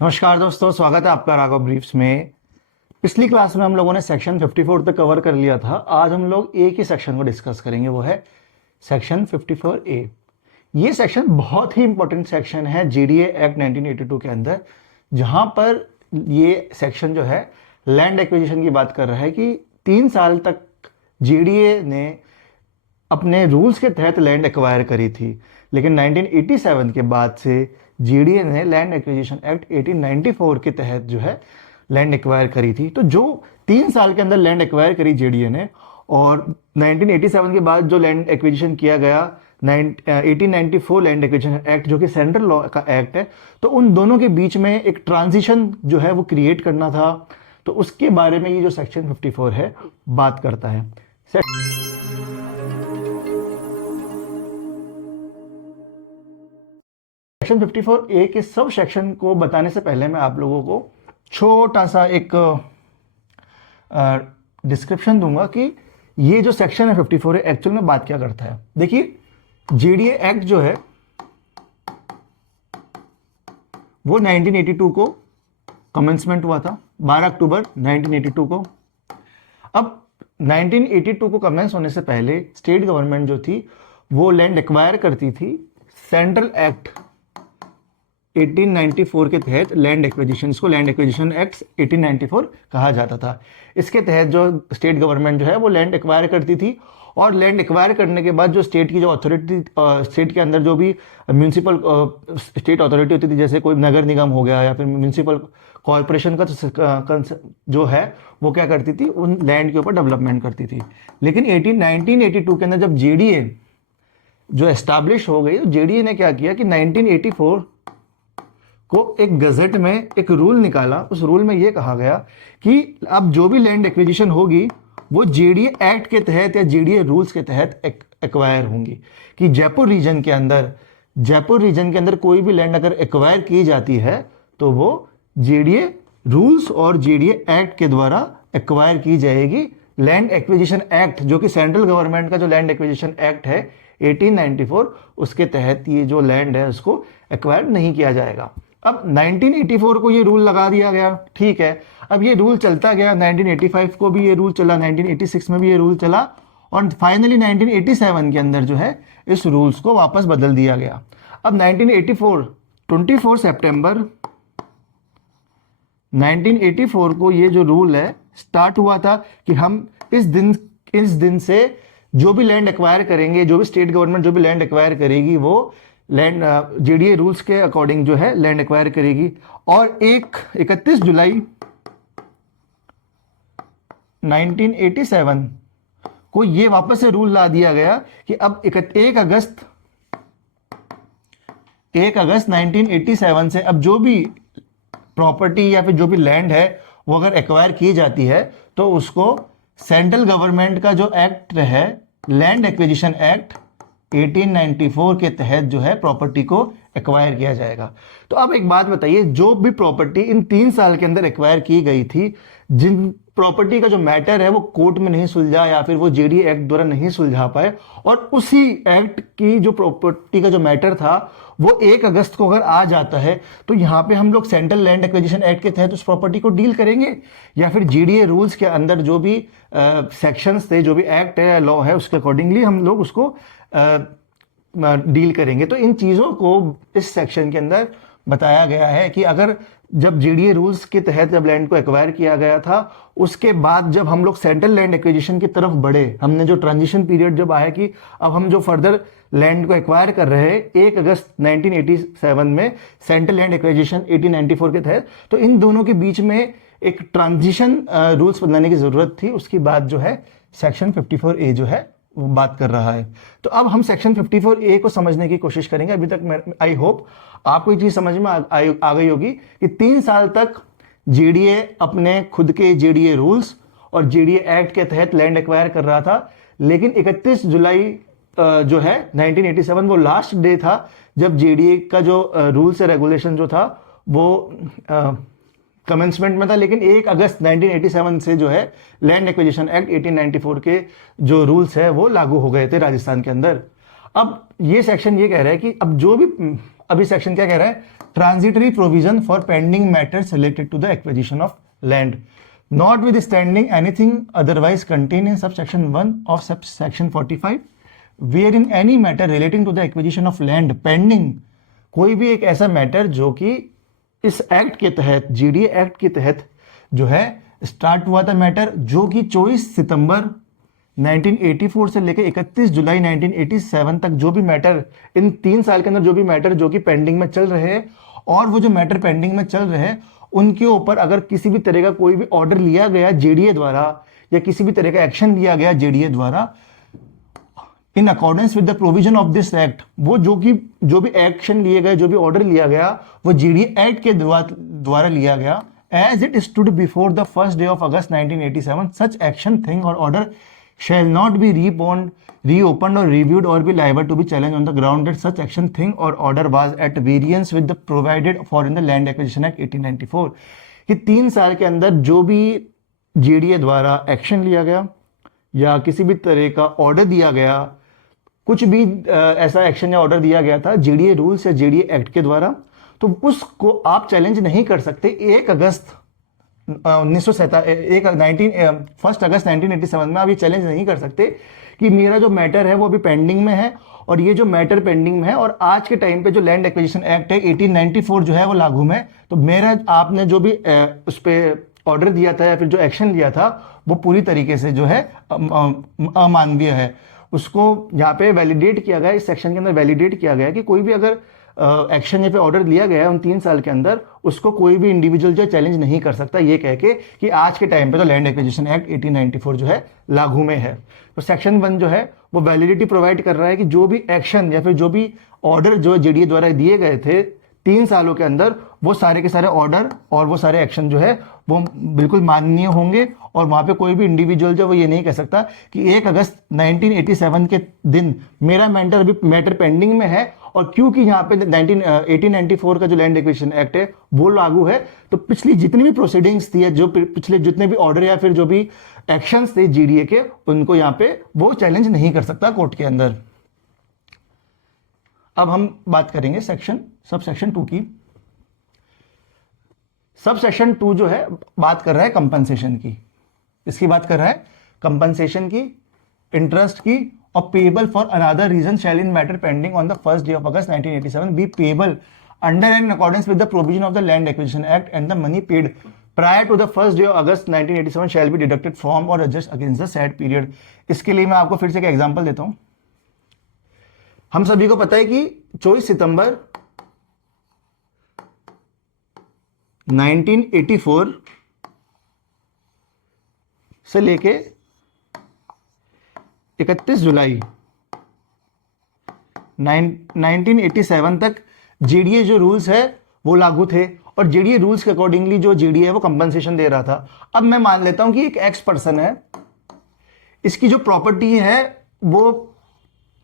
नमस्कार दोस्तों, स्वागत है आपका राघव ब्रीफ्स में। पिछली क्लास में हम लोगों ने सेक्शन 54 तक कवर कर लिया था। आज हम लोग एक ही सेक्शन को डिस्कस करेंगे, वो है सेक्शन 54A। ये सेक्शन बहुत ही इंपॉर्टेंट सेक्शन है जीडीए एक्ट 1982 के अंदर, जहां पर ये सेक्शन जो है लैंड एक्विजिशन की बात कर रहा है कि 3 साल तक जीडीए ने अपने रूल्स के तहत लैंड एक्वायर करी थी, लेकिन 1987 के बाद से जीडीए ने लैंड एक्विजिशन एक्ट 1894 के तहत जो है लैंड एक्वायर करी थी। तो जो 3 साल के अंदर लैंड एक्वायर करी जीडीए ने, और 1987 के बाद जो लैंड एक्विजिशन किया गया 1894 लैंड एक्विजिशन एक्ट, जो कि सेंट्रल लॉ का एक्ट है, तो उन दोनों के बीच में एक ट्रांजिशन जो है वो क्रिएट करना था। तो उसके बारे में ये जो सेक्शन 54 है बात करता है। सेक्शन 54A के सब सेक्शन को बताने से पहले मैं आप लोगों को छोटा सा एक डिस्क्रिप्शन दूंगा कि ये जो सेक्शन है 54A एक्चुअल में बात क्या करता है। देखिए, जीडीए एक्ट जो है वो 1982 को कमेंसमेंट हुआ था, 12 अक्टूबर 1982 को। अब 1982 को कमेंस होने से पहले स्टेट गवर्नमेंट जो थी वो लैंड एक्वायर करती थी सेंट्रल एक्ट 1894 के तहत लैंड एक्विजिशन, इसको लैंड एक्विजिशन एक्ट 1894 कहा जाता था। इसके तहत जो स्टेट गवर्नमेंट जो है वो लैंड एक्वायर करती थी, और लैंड एक्वायर करने के बाद जो स्टेट की जो अथॉरिटी, स्टेट के अंदर जो भी म्यूनिसिपल स्टेट अथॉरिटी होती थी, जैसे कोई नगर निगम हो गया या फिर म्यूनिसिपल कॉरपोरेशन का जो है वो क्या करती थी, उन लैंड के ऊपर डेवलपमेंट करती थी। लेकिन 1982 के अंदर जब जेडीए जो एस्टैब्लिश हो गई, तो जेडीए ने क्या किया कि 1984 को एक गजट में एक रूल निकाला। उस रूल में यह कहा गया कि अब जो भी लैंड एक्विजिशन होगी वो जेडीए एक्ट के तहत या जेडीए रूल्स के तहत एक्वायर होंगी। कि जयपुर रीजन के अंदर कोई भी लैंड अगर एक्वायर की जाती है तो वो जेडीए रूल्स और जेडीए एक्ट के द्वारा एक्वायर की जाएगी। लैंड एक्विजिशन एक्ट, जो कि सेंट्रल गवर्नमेंट का जो लैंड एक्विजिशन एक्ट है 1894, उसके तहत ये जो लैंड है उसको एक्वायर नहीं किया जाएगा। अब 1984 को ये रूल लगा दिया गया, ठीक है। अब ये रूल चलता गया, 1985 को भी ये रूल चला, 1986 में भी ये रूल चला, और फाइनली 1987 के अंदर जो है इस रूल्स को वापस बदल दिया गया। अब 1984 24 सितंबर 1984 को ये जो रूल है स्टार्ट हुआ था कि हम इस दिन से जो भी लैंड एक्वायर करेंगे, जो भी स्टेट गवर्नमेंट जो भी लैंड एक्वायर करेगी, वो लैंड जेडीए रूल्स के अकॉर्डिंग जो है लैंड एक्वायर करेगी। और 31 जुलाई 1987 को ये वापस से रूल ला दिया गया कि अब 1 अगस्त 1987 से अब जो भी प्रॉपर्टी या फिर जो भी लैंड है वो अगर एक्वायर की जाती है तो उसको सेंट्रल गवर्नमेंट का जो एक्ट है लैंड एक्विजिशन एक्ट 1894 के तहत जो है प्रॉपर्टी को एक्वायर किया जाएगा। तो अब एक बात बताइए, जो भी प्रॉपर्टी इन 3 साल के अंदर एक्वायर की गई थी, जिन प्रॉपर्टी का जो मैटर है वो कोर्ट में नहीं सुलझा या फिर वो जेडीए एक्ट द्वारा नहीं सुलझा पाए, और उसी एक्ट की जो प्रॉपर्टी का जो मैटर था वो 1 अगस्त को अगर आ जाता है, तो यहाँ पे हम लोग सेंट्रल लैंड एक्विजिशन एक्ट के तहत उस प्रॉपर्टी को डील करेंगे या फिर जीडीए रूल्स के अंदर जो भी सेक्शंस थे, जो भी एक्ट है, लॉ है, उसके अकॉर्डिंगली हम लोग उसको डील करेंगे। तो इन चीज़ों को इस सेक्शन के अंदर बताया गया है कि अगर जब जेडीए रूल्स के तहत जब लैंड को एक्वायर किया गया था, उसके बाद जब हम लोग सेंट्रल लैंड एक्विजिशन की तरफ बढ़े, हमने जो ट्रांजिशन पीरियड जब आया कि अब हम जो फर्दर लैंड को एक्वायर कर रहे हैं 1 अगस्त 1987 में सेंट्रल लैंड एक्विजिशन 1894 के तहत, तो इन दोनों के बीच में एक ट्रांजिशन रूल्स बनाने की जरूरत थी। उसकी बात जो है सेक्शन 54A जो है वो बात कर रहा है। तो अब हम सेक्शन 54A को समझने की कोशिश करेंगे। अभी तक आई होप आपको ये चीज समझ में आ गई होगी कि 3 साल तक जेडीए अपने खुद के जेडीए रूल्स और जेडीए एक्ट के तहत लैंड एक्वायर कर रहा था, लेकिन 31 जुलाई जो है 1987 वो लास्ट डे था जब जेडीए का जो रूल्स और रेगुलेशन जो था वो कमेंसमेंट में था। लेकिन 1 अगस्त 1987 से जो है लैंड एक्विजिशन एक्ट 1894 के जो रूल्स है वो लागू हो गए थे राजस्थान के अंदर। अब ये सेक्शन ये कह रहा है कि अब जो भी अभी सेक्शन क्या कह रहा है, transitory provision for pending matters related to the acquisition of land notwithstanding anything otherwise contained in subsection 1 of subsection 45 wherein any matter relating to the acquisition of land pending, कोई भी एक ऐसा मैटर जो कि इस एक्ट के तहत, GDA act के तहत जो है स्टार्ट हुआ था मैटर, जो कि 24 सितंबर 1984 से लेकर 31 जुलाई 1987 तक जो भी मैटर, इन 3 साल के अंदर जो भी मैटर जो कि पेंडिंग में चल रहे हैं, और वो जो मैटर पेंडिंग में चल रहे हैं उनके ऊपर अगर किसी भी तरह का कोई भी ऑर्डर लिया गया जेडीए द्वारा या किसी भी तरह का एक्शन लिया गया जेडीए द्वारा इन accordance with the provision of this act, वो जो भी एक्शन लिए गए, जो भी ऑर्डर लिया गया वो जीडीए एक्ट के द्वारा लिया गया, as it stood before the first day of August 1987, such action thing और order shall not be reopened or reviewed or be liable to be challenged on the ground that such action thing or order was at variance with the provided for in the Land Acquisition Act 1894, कि 3 साल के अंदर जो भी GDA द्वारा action लिया गया या किसी भी तरह का ऑर्डर दिया गया, कुछ भी ऐसा एक्शन या ऑर्डर दिया गया था जीडीए रूल्स या जीडीए एक्ट के द्वारा, तो उसको आप चैलेंज नहीं कर सकते 1 अगस्त 1987 में आप ये चैलेंज नहीं कर सकते कि मेरा जो मैटर है वो अभी पेंडिंग में है, और ये जो मैटर पेंडिंग में है और आज के टाइम पे जो लैंड एक्विजिशन एक्ट है 1894 जो है वो लागू में, तो मेरा आपने जो भी उस पर ऑर्डर दिया था या फिर जो एक्शन लिया था वो पूरी तरीके से जो है अमानवीय है। उसको यहाँ पे वैलिडेट किया गया, इस सेक्शन के अंदर वैलिडेट किया गया कि कोई भी अगर एक्शन या फिर ऑर्डर लिया गया है उन 3 साल के अंदर, उसको कोई भी इंडिविजुअल जो चैलेंज नहीं कर सकता, ये कह के कि आज के टाइम पे तो लैंड एक्विजिशन एक्ट 1894 जो है लागू में है। तो सेक्शन 1 जो है वो वैलिडिटी प्रोवाइड कर रहा है कि जो भी एक्शन या फिर जो भी ऑर्डर जो जेडीए द्वारा दिए गए थे 3 सालों के अंदर, वो सारे के सारे ऑर्डर और वो सारे एक्शन जो है वो बिल्कुल माननीय होंगे, और वहां पे कोई भी इंडिविजुअल जो वो ये नहीं कह सकता कि 1 अगस्त 1987 के दिन मेरा मैटर पेंडिंग में है, और क्योंकि यहाँ पे 1894 का जो लैंड एक्विजिशन एक्ट है वो लागू है, तो पिछली जितनी भी प्रोसीडिंग्स थी, जो पिछले जितने भी ऑर्डर या फिर जो भी एक्शंस थे जीडीए के, उनको यहाँ पे वो चैलेंज नहीं कर सकता कोर्ट के अंदर। अब हम बात करेंगे सब सेक्शन 2 की। सब सेक्शन 2 जो है बात कर रहा है कंपनसेशन की, इसकी बात कर रहा है कंपनसेशन की, इंटरेस्ट की, और payable for another reason shall in matter pending on the first day of August 1987 be payable under and in accordance with the provision of the land acquisition act, and the money paid prior to the first day of August 1987 shall be deducted from और adjust against the said period. इसके लिए मैं आपको फिर से एक example देता हूं। हम सभी को पता है कि 24 सितंबर 1984 से लेके 31 जुलाई 1987 तक जेडीए जो रूल्स है वो लागू थे, और जेडीए रूल्स के अकॉर्डिंगली जो जेडीए है वो कंपनसेशन दे रहा था। अब मैं मान लेता हूं कि एक एक्स पर्सन है, इसकी जो प्रॉपर्टी है वो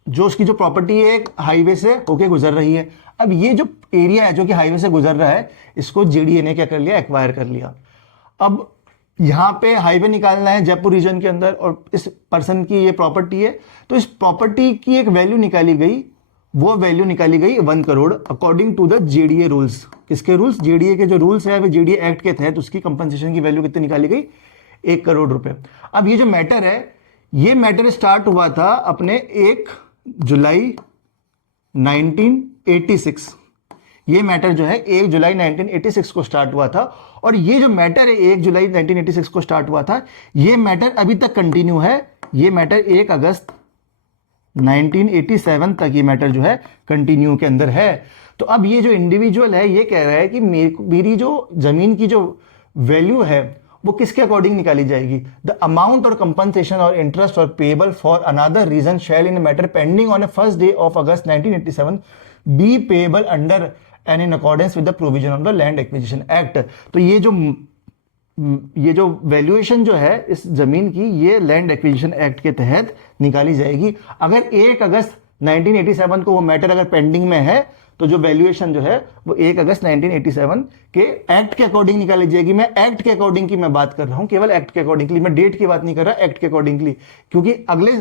जो उसकी जो प्रॉपर्टी है हाईवे से होके गुजर रही है। अब ये जो एरिया है जो कि हाईवे से गुजर रहा है, इसको जेडीए ने क्या कर लिया, एक्वायर कर लिया। अब यहां पे हाईवे निकालना है जयपुर रीजन के अंदर, और इस पर्सन की ये प्रॉपर्टी है, तो इस प्रॉपर्टी की एक वैल्यू निकाली गई, वो वैल्यू निकाली गई 1 crore according to the JDA rules. किसके रूल्स? जेडीए के जो रूल्स है जेडीए एक्ट के तहत उसकी कंपनसेशन की वैल्यू कितनी निकाली गई, 1 करोड़ रुपए। अब ये जो मैटर है, ये मैटर स्टार्ट हुआ था अपने 1 जुलाई 1986। ये मैटर जो है 1 जुलाई 1986 को स्टार्ट हुआ था, और ये जो मैटर है 1 जुलाई 1986 को स्टार्ट हुआ था, ये मैटर अभी तक कंटिन्यू है। ये मैटर 1 अगस्त 1987 तक ये मैटर जो है कंटिन्यू के अंदर है। तो अब ये जो इंडिविजुअल है ये कह रहा है कि मेरी जो जमीन की जो वैल्यू है वो किसके अकॉर्डिंग निकाली जाएगी, द अमाउंट और कंपनसेशन और इंटरेस्ट और payable for another reason shall in matter pending on a first day of August 1987 be payable under and in accordance with the provision of the land acquisition act. तो ये जो valuation जो है इस जमीन की, ये लैंड एक्विजिशन एक्ट के तहत निकाली जाएगी। अगर 1 अगस्त 1987 को वो मैटर अगर पेंडिंग में है, तो जो वैल्यूएशन जो है वो 1 अगस्त 1987 के एक्ट के अकॉर्डिंग निकाली जाएगी। मैं एक्ट के अकॉर्डिंग की मैं बात कर रहा हूं, केवल एक्ट के अकॉर्डिंगली, मैं डेट की बात नहीं कर रहा, एक्ट के अकॉर्डिंगली, क्योंकि अगले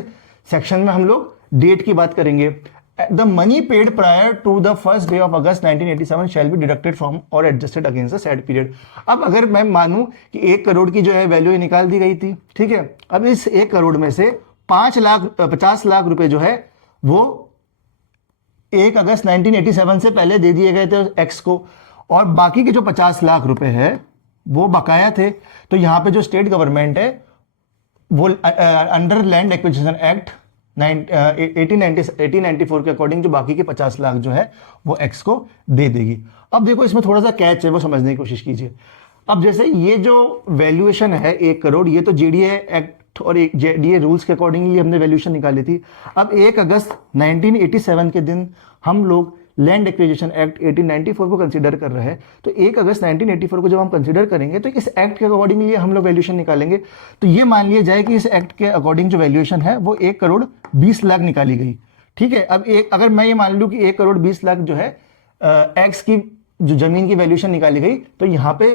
सेक्शन में हम लोग डेट की बात करेंगे। The money paid prior to the first day of August 1987 shall be deducted from और adjusted against the said period. अब अगर मैं मानूं कि 1 करोड़ की जो है वैल्यू निकाल दी गई थी, ठीक है, अब इस 1 करोड़ में से 50 लाख रुपए जो है वो 1 अगस्त 1987 से पहले दे दिए गए थे एक्स को, और बाकी के जो 50 लाख रुपए है वो बकाया थे। तो यहां पे जो स्टेट गवर्नमेंट है वो अंडर लैंड एक्विजिशन एक्ट 1894 के अकॉर्डिंग जो बाकी के 50 लाख जो है वो एक्स को दे देगी। अब देखो इसमें थोड़ा सा कैच है, वो समझने की कोशिश कीजिए। अब जैसे ये जो वैल्यूएशन है 1 करोड़, ये तो जेडीए एक्ट और जेडीए रूल्स के अकॉर्डिंगली हमने वैल्यूएशन निकाली थी। अब 1 अगस्त 1987 के दिन हम लोग लैंड एक्विजिशन एक्ट 1894 को कंसीडर कर रहे हैं। तो 1 अगस्त 1984 को जब हम कंसीडर करेंगे तो इस एक्ट के अकॉर्डिंगली हम लोग वैल्यूएशन निकालेंगे। तो ये मान लिया जाए कि इस एक्ट के अकॉर्डिंग जो वैल्यूएशन है वो 1 करोड़ 20 लाख निकाली गई, ठीक है। अब अगर मैं ये मान लूँ कि 1 करोड़ 20 लाख जो है एक्स की जो जमीन की वैल्यूएशन निकाली गई, तो यहाँ पे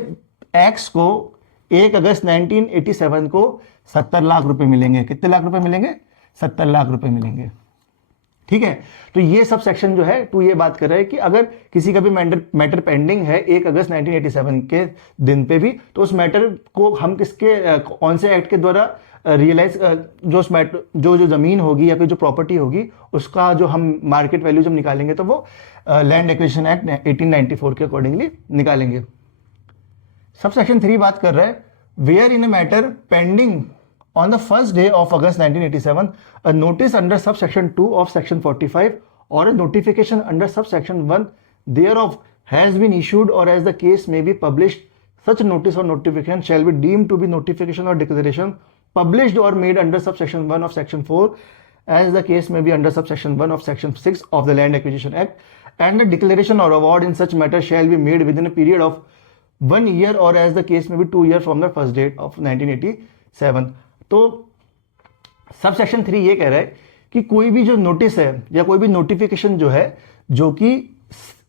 एक्स को 1 अगस्त 1987 को 70 लाख रुपए मिलेंगे। कितने लाख रुपए मिलेंगे? 70 लाख रुपए मिलेंगे, ठीक है। तो ये सब सेक्शन जो है 2 ये बात कर रहा है कि अगर किसी का भी मैटर पेंडिंग है 1 अगस्त 1987 के दिन पे भी, तो उस मैटर को हम किसके कौन से एक्ट के द्वारा रियलाइज जो उस मैटर जो जमीन होगी या फिर जो प्रॉपर्टी होगी उसका जो हम मार्केट वैल्यू जब निकालेंगे तो वो लैंड एक्विजिशन एक्ट 1894 के अकॉर्डिंगली निकालेंगे। सब सेक्शन 3 बात कर रहा है where in a matter pending on the first day of August 1987, a notice under subsection 2 of section 45 or a notification under subsection 1 thereof has been issued or as the case may be published, such notice or notification shall be deemed to be notification or declaration published or made under subsection 1 of section 4 as the case may be under subsection 1 of section 6 of the Land Acquisition Act, and the declaration or award in such matter shall be made within a period of 1 year or as the case may be 2 years from the first date of 1987। तो sub section 3 ये कह रहा है कि कोई भी जो notice है या कोई भी नोटिफिकेशन जो है जो कि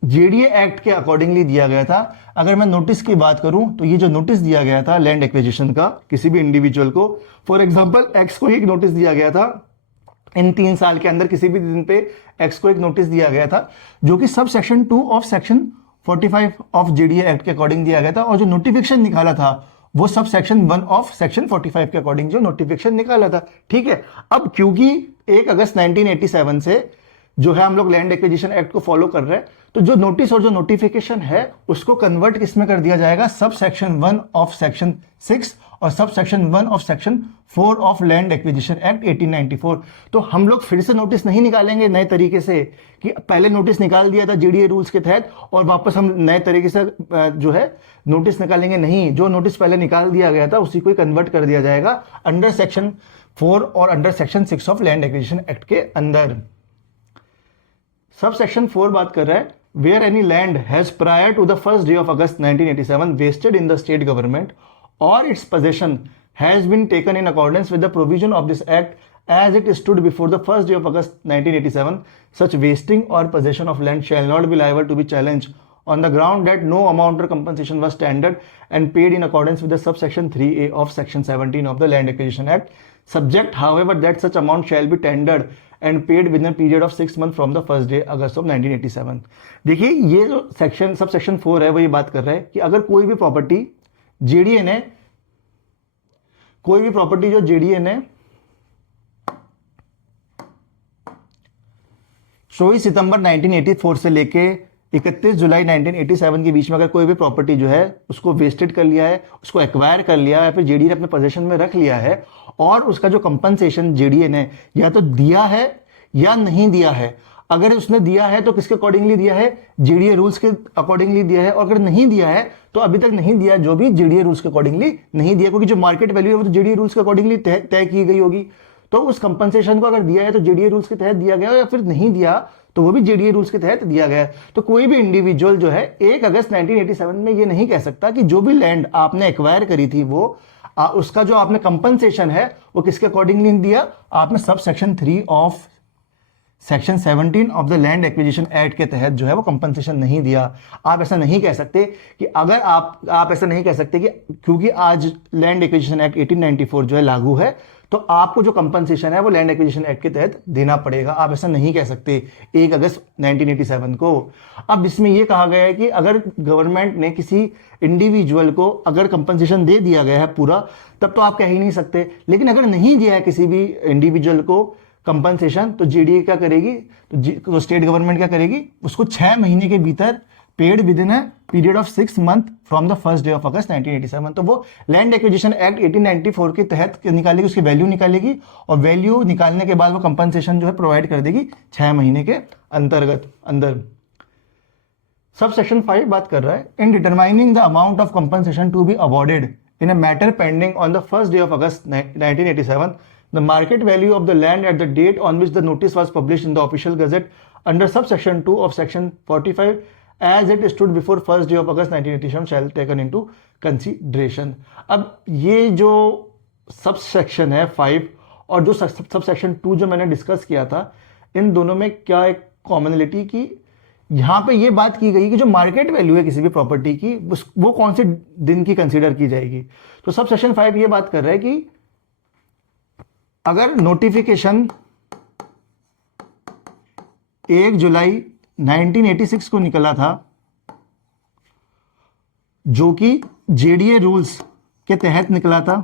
जेडीए एक्ट के अकॉर्डिंगली दिया गया था, अगर मैं नोटिस की बात करूं तो ये जो नोटिस दिया गया था लैंड एक्विजिशन का किसी भी इंडिविजुअल को, फॉर एग्जांपल एक्स को एक नोटिस दिया गया था, इन 3 साल के अंदर किसी भी दिन पे एक्स को एक नोटिस दिया गया था जो कि सब section 2 of section 45 of JDA act के अकॉर्डिंग दिया गया था, और जो नोटिफिकेशन निकाला था वो सब सेक्शन 1 ऑफ सेक्शन 45 के अकॉर्डिंग जो नोटिफिकेशन निकाला था, ठीक है। अब क्योंकि 1 अगस्त 1987 से जो है हम लोग लैंड एक्विजिशन एक्ट को फॉलो कर रहे हैं, तो जो नोटिस और जो नोटिफिकेशन है उसको कन्वर्ट किसमें कर दिया जाएगा? सब सेक्शन 1 ऑफ सेक्शन 6 और सब section 1 of section 4 of land acquisition act 1894। तो हम लोग फिर से नोटिस नहीं निकालेंगे नए तरीके से कि पहले नोटिस निकाल दिया था जेडीए रूल्स के तहत और वापस हम नए तरीके से जो है नोटिस निकालेंगे नहीं। जो नोटिस पहले निकाल दिया गया था उसी को कन्वर्ट कर दिया जाएगा अंडर सेक्शन 4 और under section 6 of land acquisition act के अंदर। सब सेक्शन 4 बात कर रहा है where any land has prior to the first day of August 1987 vested in the state government or its possession has been taken in accordance with the provision of this act as it stood before the first day of August 1987, such wasting or possession of land shall not be liable to be challenged on the ground that no amount or compensation was tendered and paid in accordance with the subsection 3A of section 17 of the Land Acquisition Act, subject however that such amount shall be tendered and paid within a period of 6 months from the first day August of 1987। देखिए ये जो section सब section 4 है वो ये बात कर रहा है कि अगर कोई भी प्रॉपर्टी जेडीए ने जो जेडीए ने 24 सितंबर 1984 से लेके 31 जुलाई 1987 के बीच में अगर कोई भी प्रॉपर्टी जो है उसको वेस्टेड कर लिया है, उसको एक्वायर कर लिया है या फिर जेडीए ने अपने पोजीशन में रख लिया है और उसका जो कंपनसेशन जेडीए ने या तो दिया है या नहीं दिया है, अगर उसने दिया है तो किसके अकॉर्डिंगली दिया है? जेडीए रूल्स के अकॉर्डिंगली दिया है, और अगर नहीं दिया है तो अभी तक नहीं दिया जो भी जेडीए रूल्स के अकॉर्डिंगली नहीं दिया, क्योंकि जो मार्केट वैल्यू है वो तो जेडीए रूल्स के अकॉर्डिंगली तय की गई होगी। तो उस कंपनसेशन को अगर दिया है तो जेडीए रूल्स के तहत दिया गया, या फिर नहीं दिया तो वो भी जेडीए रूल्स के तहत दिया गया। तो कोई भी इंडिविजुअल जो है 1 अगस्त 1987 में ये नहीं कह सकता कि जो भी लैंड आपने एक्वायर करी थी वो उसका जो आपने कंपनसेशन है वो किसके अकॉर्डिंगली दिया? आपने sub section 3 of section 17 of the land acquisition act के तहत जो है वो कंपनसेशन नहीं दिया। आप ऐसा नहीं कह सकते कि अगर आप ऐसा नहीं कह सकते कि क्योंकि आज लैंड एक्विजिशन एक्ट 1894 जो है लागू है तो आपको जो कंपनसेशन है वो लैंड एक्विजिशन एक्ट के तहत देना पड़ेगा। आप ऐसा नहीं कह सकते 1 अगस्त 1987 को। अब इसमें यह कहा गया है कि अगर गवर्नमेंट ने किसी इंडिविजुअल को अगर कंपनसेशन दे दिया गया है पूरा, तब तो आप कह ही नहीं सकते। लेकिन अगर नहीं दिया है किसी भी इंडिविजुअल को कंपनसेशन, तो जीडीए क्या करेगी, तो स्टेट गवर्नमेंट क्या करेगी, उसको 6 महीने के भीतर paid with in a period of 6 month from the first day of August 1987। तो वो लैंड एक्विजिशन एक्ट 1894 के तहत निकालेगी, उसकी वैल्यू निकालेगी, और वैल्यू निकालने के बाद वो कंपनसेशन जो है प्रोवाइड कर देगी 6 महीने के अंदर। सब सेक्शन 5 बात कर रहा है, in determining the amount of compensation to be awarded in a matter pending on the first day of August 1987, the market value of the land at the date on which the notice was published in the official gazette under subsection 2 of section 45 as it stood before 1st day of August 1987 shall taken into consideration। अब ये जो subsection है 5 और जो subsection 2 जो मैंने discuss किया था, इन दोनों में क्या एक कॉमनलिटी की, यहां पे ये बात की गई कि जो मार्केट वैल्यू है किसी भी प्रॉपर्टी की वो कौन से दिन की कंसीडर की जाएगी। तो सबसेक्शन 5 ये बात कर रहा है कि अगर नोटिफिकेशन 1 जुलाई 1986 को निकला था, जो कि जेडीए रूल्स के तहत निकला था,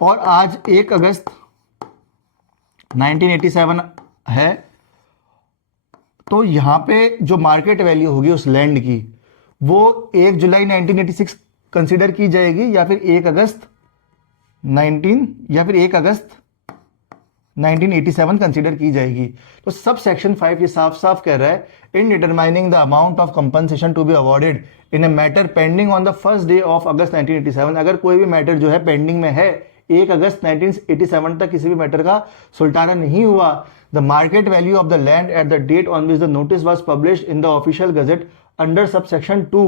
और आज 1 अगस्त 1987 है, तो यहां पे जो मार्केट वैल्यू होगी उस लैंड की वो 1 जुलाई 1986 कंसीडर की जाएगी या फिर 1 अगस्त 1987 कंसीडर की जाएगी। तो सब सेक्शन 5 ये साफ साफ कह रहा है, in determining the amount of compensation to be awarded in a matter pending on the first day of August 1987। अगर कोई भी मैटर जो है पेंडिंग में है 1 अगस्त 1987 तक किसी भी मैटर का सुलटाना नहीं हुआ, the market value of the land at the date on which the notice was published in the official gazette under sub section 2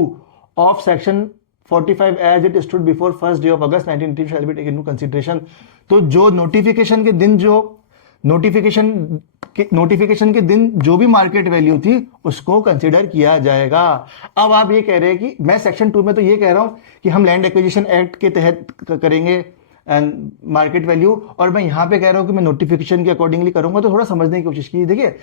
of section 45 as it stood before 1st day of August 1980 shall be taken into consideration। तो जो notification के दिन जो भी market value थी उसको consider किया जाएगा। अब आप ये कह रहे हैं कि मैं सेक्शन 2 में तो ये कह रहा हूं कि हम लैंड एक्विजिशन एक्ट के तहत करेंगे मार्केट वैल्यू, और मैं यहां पे कह रहा हूं कि मैं नोटिफिकेशन के अकॉर्डिंगली करूंगा। तो थोड़ा समझने की कोशिश कीजिए। देखिए,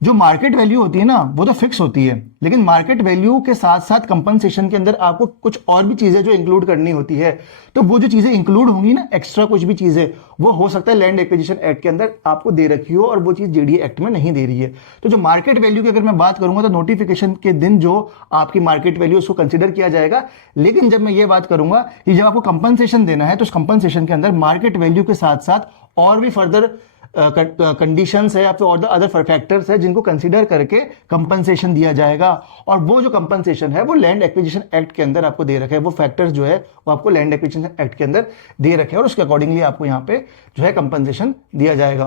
जो मार्केट वैल्यू होती है ना वो तो फिक्स होती है, लेकिन मार्केट वैल्यू के साथ साथ कंपनसेशन के अंदर आपको कुछ और भी चीजें जो इंक्लूड करनी होती है। तो वो जो चीजें इंक्लूड होंगी ना, एक्स्ट्रा कुछ भी चीजें, वो हो सकता है लैंड एक्विजिशन एक्ट के अंदर आपको दे रखी हो और वो चीज जेडीए एक्ट में नहीं दे रही है। तो जो मार्केट वैल्यू की अगर मैं बात करूंगा तो नोटिफिकेशन के दिन जो आपकी मार्केट वैल्यू उसको कंसिडर किया जाएगा। लेकिन जब मैं ये बात करूंगा कि जब आपको कंपनसेशन देना है तो उस कंपनसेशन के अंदर मार्केट वैल्यू के साथ साथ और भी फर्दर कंडीशंस है या फिर और अदर फैक्टर्स है जिनको कंसीडर करके कंपनसेशन दिया जाएगा। और वो जो कंपनसेशन है वो लैंड एक्विजिशन एक्ट के अंदर आपको दे रखे हैं। वो फैक्टर्स जो है वो आपको लैंड एक्विजिशन एक्ट के अंदर दे रखे हैं और उसके अकॉर्डिंगली आपको यहां पे जो है कंपनसेशन दिया जाएगा।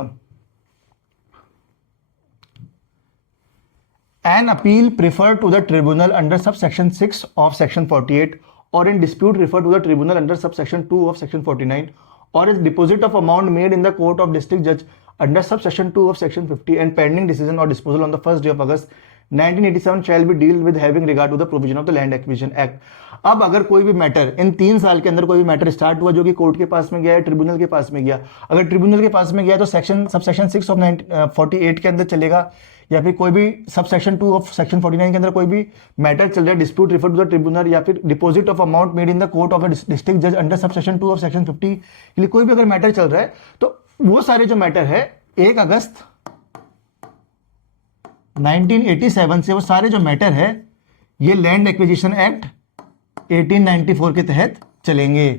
An appeal prefer to the tribunal under sub section 6 of section 48 और in dispute refer to the tribunal under sub section 2 of section 49 or is deposit of amount made in the court of district judge under subsection 2 of section 50 and pending decision or disposal on the first day of August 1987 shall be dealt with having regard to the provision of the Land Acquisition Act। अब अगर कोई भी matter in 3 साल के अंदर कोई भी matter start हुआ जो कि कोर्ट के पास में गया है, ट्रिब्यूनल के पास में गया, अगर ट्रिब्यूनल के पास में गया तो सब सेक्शन 6 ऑफ 48 के अंदर चलेगा, या फिर कोई भी सब सेक्शन 2 ऑफ सेक्शन 49 के अंदर कोई भी मैटर चल रहा है, dispute refer to the tribunal, या फिर deposit of amount made in the court of district जज under sub section 2 of section 50 के लिए कोई भी अगर मैटर चल रहा है, तो वो सारे जो मैटर है 1 अगस्त 1987 से वो सारे जो मैटर है ये लैंड एक्विजिशन एक्ट 1894 के तहत चलेंगे।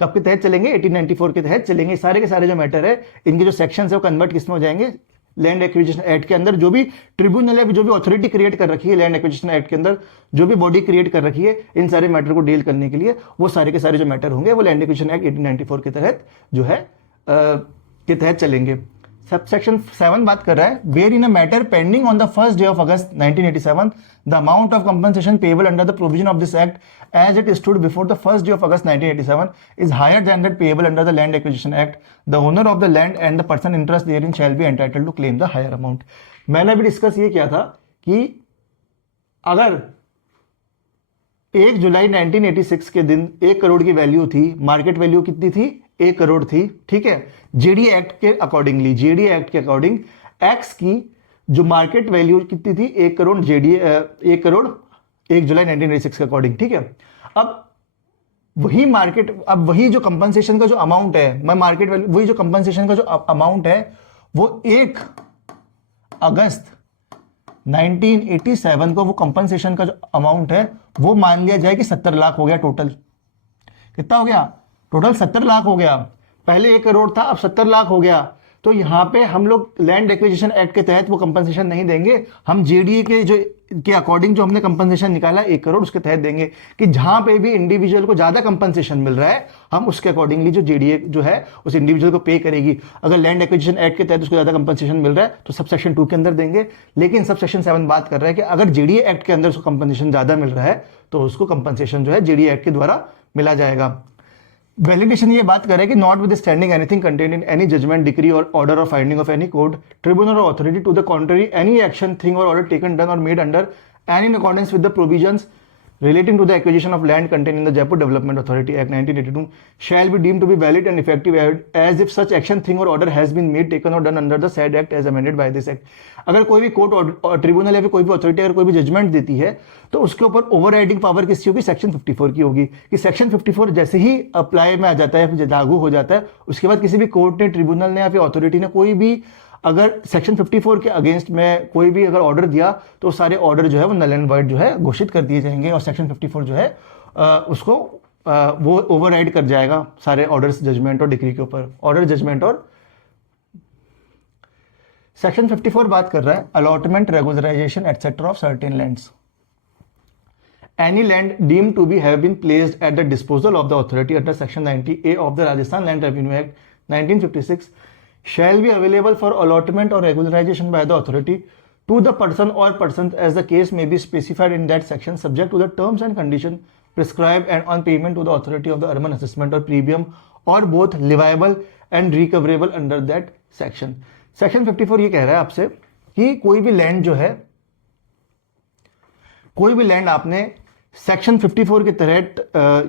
कब के तहत चलेंगे? 1894 के तहत चलेंगे। सारे के सारे जो मैटर है इनके जो सेक्शंस है वो कन्वर्ट किस में हो जाएंगे? लैंड एक्विजिशन एक्ट के अंदर। जो भी ट्रिब्यूनल है, जो भी अथॉरिटी क्रिएट कर रखी है लैंड एक्विजिशन एक्ट के अंदर, जो भी बॉडी क्रिएट कर रखी है इन सारे मैटर को डील करने के लिए, वो सारे के सारे जो मैटर होंगे वो लैंड एक्विजिशन एक्ट 1894 के तहत जो है के तहत चलेंगे। सबसेक्शन 7 बात कर रहा है, where in a matter pending on the first day of August 1987 the amount of compensation payable under the provision of this act as it stood before the first day of August 1987 is higher than that payable under the land acquisition act, the owner of the land and the person interest therein shall be entitled to claim the higher amount. मैंने अभी discuss ये किया था कि अगर 1 जुलाई 1986 के दिन 1 करोड़ की वैल्यू थी, मार्केट वैल्यू कितनी थी? 1 करोड़ थी, ठीक है। जेडीए एक्ट के अकॉर्डिंगली, जेडीए एक्ट के अकॉर्डिंग एक्स की जो मार्केट वैल्यू कितनी थी, 1 करोड़, जेडीए 1 करोड़ 1 जुलाई 1986 के अकॉर्डिंग, ठीक है। अब वही मार्केट, अब वही जो कंपनसेशन का जो अमाउंट है, मैं मार्केट वैल्यू, वही जो कंपनसेशन का जो अमाउंट है वो 1 अगस्त 1987 को वो कंपनसेशन का जो अमाउंट है वो मान लिया जाए कि 70 लाख हो गया टोटल। कितना हो गया टोटल? 70 लाख हो गया। पहले 1 करोड़ था, अब 70 लाख हो गया। तो यहां पे हम लोग लैंड एक्विजिशन एक्ट के तहत वो कंपनसेशन नहीं देंगे, हम जेडीए के जो के अकॉर्डिंग जो हमने कंपनसेशन निकाला 1 करोड़, उसके तहत देंगे कि जहां पे भी इंडिविजुअल को ज्यादा कंपनसेशन मिल रहा है हम उसके अकॉर्डिंगली जो जेडीए जो है उस इंडिविजुअल को पे करेगी। अगर लैंड एक्विजिशन एक्ट के तहत उसको ज्यादा कंपनसेशन मिल रहा है तो सब सेक्शन 2 के अंदर देंगे, लेकिन सब सेक्शन 7 बात कर रहा है कि अगर जेडीए एक्ट के अंदर उसको कंपनसेशन ज्यादा मिल रहा है तो उसको कंपनसेशन जो है जेडीए एक्ट के द्वारा मिला जाएगा। वैलिडेशन ये बात कर रहा है कि notwithstanding anything contained in any judgment, decree और order of finding of any court, tribunal और authority to the contrary, any action, thing और ऑर्डर टेकन, डन और made under and in accordance with the provisions relating to the acquisition of land contained in the Jaipur Development Authority Act 1982 shall be deemed to be valid and effective as if such action, thing or order has been made, taken or done under the said act as amended by this act। अगर कोई भी court और tribunal या फिर कोई भी authority अगर कोई भी जजमेंट देती है तो उसके ऊपर ओवरराइडिंग पावर किसकी होगी? सेक्शन 54 की होगी। कि सेक्शन 54 जैसे ही अप्लाई में आ जाता है या फिर लागू हो जाता है, उसके बाद किसी भी कोर्ट ने, ट्रिब्यूनल ने या फिर अथॉरिटी ने कोई भी अगर सेक्शन 54 के अगेंस्ट में कोई भी अगर ऑर्डर दिया तो सारे ऑर्डर जो है वो नल एंड वॉइड जो है घोषित कर दिए जाएंगे और सेक्शन 54 जो है उसको वो ओवरराइड कर जाएगा सारे ऑर्डर्स, जजमेंट और डिक्री के ऊपर, ऑर्डर, जजमेंट और। सेक्शन 54 बात कर रहा है allotment, regularisation etcetera of certain lands. Any land deemed to be have been placed at the disposal of the authority under Section 90A of the Rajasthan Land Revenue Act 1956 shall be available for allotment or regularization by the authority to the person or persons as the case may be specified in that section, subject to the terms and conditions prescribed and on payment to the authority of the urban assessment or premium or both leviable and recoverable under that section। Section 54 ये कह रहा है आपसे कि कोई भी land जो है, कोई भी लैंड आपने सेक्शन 54 के तहत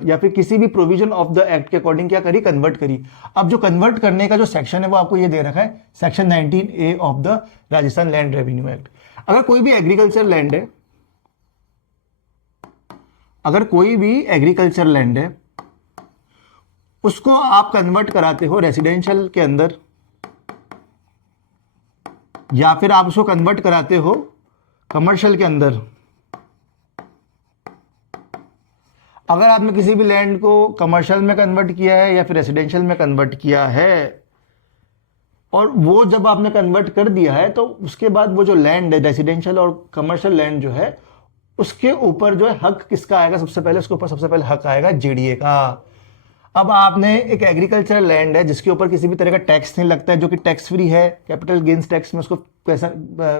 या फिर किसी भी प्रोविजन ऑफ द एक्ट के अकॉर्डिंग क्या करी? कन्वर्ट करी। अब जो कन्वर्ट करने का जो सेक्शन है वो आपको ये दे रखा है, section 19A of the Rajasthan land revenue act. अगर कोई भी एग्रीकल्चर लैंड है, अगर कोई भी एग्रीकल्चर लैंड है उसको आप कन्वर्ट कराते हो रेसिडेंशियल के अंदर या फिर आप उसको कन्वर्ट कराते हो कमर्शियल के अंदर, अगर आपने किसी भी लैंड को कमर्शियल में कन्वर्ट किया है या फिर रेसिडेंशियल में कन्वर्ट किया है और वो जब आपने कन्वर्ट कर दिया है तो उसके बाद वो जो लैंड है, रेसिडेंशियल और कमर्शियल लैंड जो है, उसके ऊपर जो है हक किसका आएगा? सबसे पहले उसके ऊपर सबसे पहले हक आएगा जेडीए का। अब आपने एक एग्रीकल्चर लैंड है जिसके ऊपर किसी भी तरह का टैक्स नहीं लगता है, जो कि टैक्स फ्री है, कैपिटल गेन्स टैक्स में उसको पैसा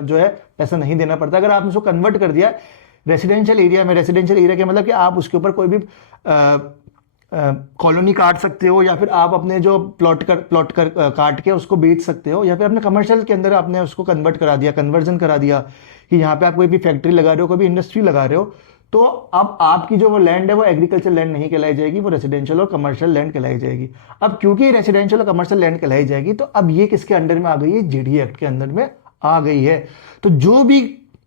जो है पैसा नहीं देना पड़ता। अगर आपने उसको कन्वर्ट कर दिया रेसिडेंशियल एरिया में, रेसिडेंशियल एरिया के मतलब कि आप उसके ऊपर कोई भी कॉलोनी काट सकते हो या फिर आप अपने जो प्लॉट कर काट के उसको बेच सकते हो, या फिर अपने कमर्शियल के अंदर आपने उसको कन्वर्ट करा दिया, कन्वर्जन करा दिया कि यहाँ पे आप कोई भी फैक्ट्री लगा रहे हो, कोई भी इंडस्ट्री लगा रहे हो, तो अब आपकी जो वो लैंड है वो एग्रीकल्चर लैंड नहीं कहलाई जाएगी, वो रेसिडेंशियल और कमर्शियल लैंड कहलाई जाएगी। अब क्योंकि रेसिडेंशियल और कमर्शियल लैंड कहलाई जाएगी तो अब ये किसके अंडर में आ गई है? जेडीए एक्ट के अंदर में आ गई है। तो जो भी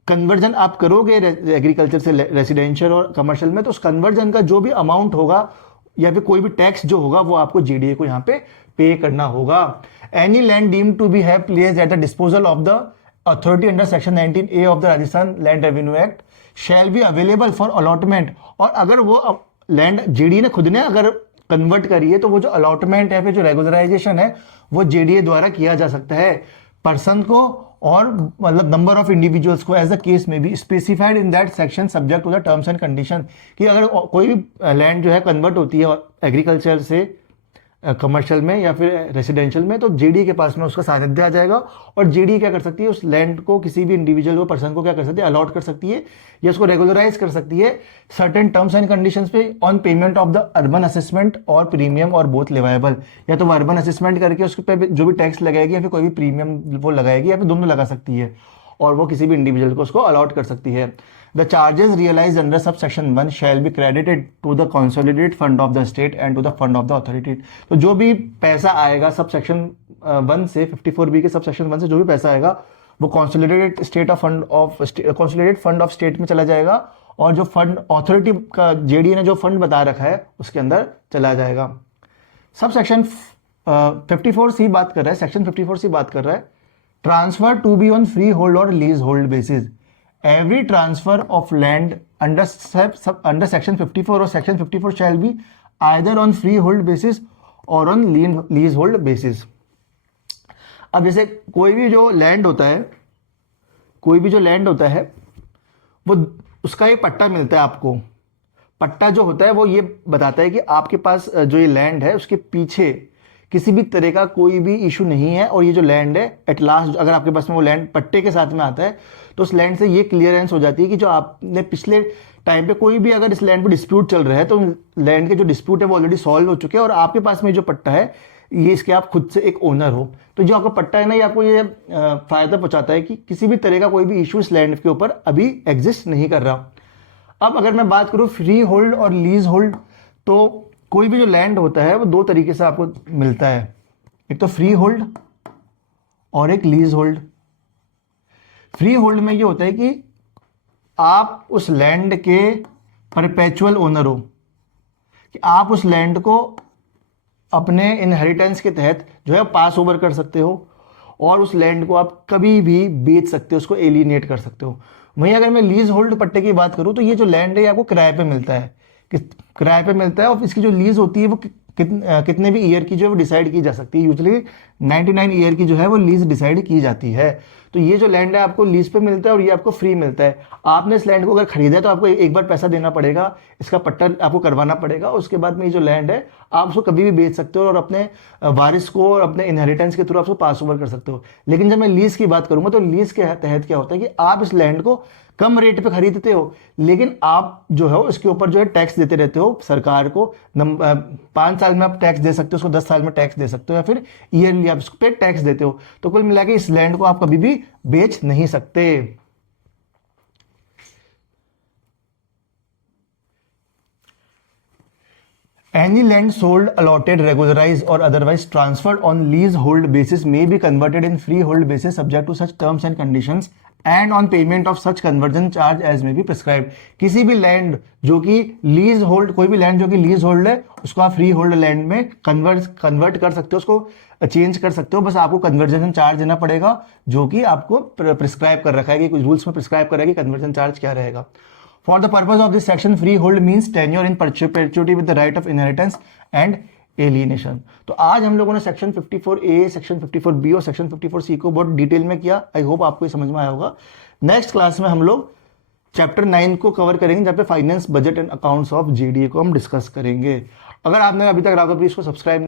कन्वर्जन आप करोगे एग्रीकल्चर से रेसिडेंशियल और कमर्शियल में, तो उस कन्वर्जन का जो भी अमाउंट होगा या फिर कोई भी टैक्स जो होगा वो आपको जेडीए को यहाँ पे पे करना होगा। Any land deemed to be have placed at the disposal of the authority under section 19A of the Rajasthan land revenue act shall be available for allotment. और अगर वो लैंड जेडीए ने खुद ने अगर कन्वर्ट करी है तो वो जो अलॉटमेंट है, फिर जो रेगुलराइजेशन है, वो जेडीए द्वारा किया जा सकता है पर्सन को और मतलब नंबर ऑफ इंडिविजुअल्स को, एज द केस में be specified in that section subject to the terms and condition. कि अगर कोई भी लैंड जो है कन्वर्ट होती है एग्रीकल्चर से कमर्शियल में या फिर रेसिडेंशियल में, तो जेडीए के पास में उसका सानिध्य आ जाएगा और जेडीए क्या कर सकती है? उस लैंड को किसी भी इंडिविजुअल को, पर्सन को क्या कर सकती है? अलॉट कर सकती है या उसको रेगुलराइज कर सकती है सर्टेन टर्म्स एंड कंडीशंस पे on payment of the urban assessment और प्रीमियम और बोथ लेवाएबल। या तो वो अर्बन असेसमेंट करके उसके पे जो भी टैक्स लगाएगी या फिर कोई भी प्रीमियम वो लगाएगी या फिर दोनों लगा सकती है और वो किसी भी इंडिविजुअल को उसको अलॉट कर सकती है। The charges realise under sub section 1 shall be credited to the consolidated fund of the state and to the fund of the authority. तो जो भी पैसा आएगा सब सेक्शन 1 से 54B के सब सेक्शन 1 से जो भी पैसा आएगा वो कंसोलिडेटेड फंड ऑफ स्टेट में चला जाएगा और जो फंड अथॉरिटी का जेडीए ने जो फंड बता रखा है उसके अंदर चला जाएगा। सब सेक्शन 54C बात कर रहा है, सेक्शन 54C बात कर रहा है transfer to be on freehold और leasehold basis. Every transfer of land under section 54 और section 54 shall be either on freehold basis और ऑन लीज होल्ड बेसिस। अब जैसे कोई भी जो लैंड होता है वो उसका एक पट्टा मिलता है आपको। पट्टा जो होता है वो ये बताता है कि आपके पास जो ये लैंड है उसके पीछे किसी भी तरह का कोई भी इशू नहीं है और ये जो लैंड है एट लास्ट अगर आपके पास में वो लैंड पट्टे के साथ में आता है तो उस लैंड से ये क्लियरेंस हो जाती है कि जो आपने पिछले टाइम पे कोई भी अगर इस लैंड पे डिस्प्यूट चल रहा है तो लैंड के जो डिस्प्यूट है वो ऑलरेडी सॉल्व हो चुके हैं और आपके पास में जो पट्टा है ये इसके आप खुद से एक ओनर हो। तो जो आपका पट्टा है ना ये आपको ये फायदा पहुंचाता है कि किसी भी तरह का कोई भी इशू इस लैंड के ऊपर अभी एग्जिस्ट नहीं कर रहा। अब अगर मैं बात करूं फ्री होल्ड और लीज होल्ड, तो कोई भी जो लैंड होता है वो दो तरीके से आपको मिलता है, एक तो फ्री होल्ड और एक लीज होल्ड। फ्री होल्ड में ये होता है कि आप उस लैंड के परपेचुअल ओनर हो, कि आप उस लैंड को अपने इनहेरिटेंस के तहत जो है पास ओवर कर सकते हो और उस लैंड को आप कभी भी बेच सकते हो, उसको एलिनेट कर सकते हो। वहीं अगर मैं लीज होल्ड पट्टे की बात करूं तो ये जो लैंड है आपको किराए पे मिलता है, किराए पे मिलता है और इसकी जो लीज होती है वो कितने भी ईयर की जो है वो डिसाइड की जा सकती है। यूजुअली 99 ईयर की जो है वो लीज डिसाइड की जाती है। तो ये जो लैंड है आपको लीज पे मिलता है और ये आपको फ्री मिलता है। आपने इस लैंड को अगर खरीदा है तो आपको एक बार पैसा देना पड़ेगा, इसका पट्टा आपको करवाना पड़ेगा। उसके बाद में ये जो लैंड है आप उसको कभी भी बेच सकते हो और अपने वारिस को और अपने इनहेरिटेंस के थ्रू आप उसको पास ओवर कर सकते हो। लेकिन जब मैं लीज की बात करूंगा तो लीज के तहत क्या होता है कि आप इस लैंड को कम रेट पे खरीदते हो लेकिन आप जो है इसके ऊपर जो है टैक्स देते रहते हो सरकार को। 5 साल में आप टैक्स दे सकते हो, उसको 10 साल में टैक्स दे सकते हो या फिर ईयरली आप उस पर टैक्स देते हो। तो कुल मिला के इस लैंड को आप कभी भी बेच नहीं सकते। Any land sold, allotted, regularized or otherwise transferred on leasehold basis may be converted in freehold basis subject to such terms and conditions and on payment of such conversion charge as may be prescribed। किसी भी land जो कि lease hold, कोई भी land जो कि lease hold है उसको आप फ्री होल्ड लैंड में कन्वर्ट कर सकते हो, उसको चेंज कर सकते हो। बस आपको कन्वर्जन चार्ज देना पड़ेगा जो कि आपको प्रिस्क्राइब कर रखा है कि कुछ रूल्स में प्रिस्क्राइब कर रहा है कि कन्वर्जन चार्ज क्या रहेगा। For the purpose of this section, freehold means tenure in perpetuity with the right of inheritance and alienation। तो आज हम लोगों ने सेक्शन 54A, सेक्शन 54B और सेक्शन 54C को बहुत डिटेल में किया। आई होप आपको ये समझ में आया होगा। नेक्स्ट क्लास में हम लोग चैप्टर 9 को कवर करेंगे जहाँ पे finance, budget and accounts of JDA को हम डिस्कस करेंगे। अगर आपने अभी तक राघव प्लीज को सब्सक्राइब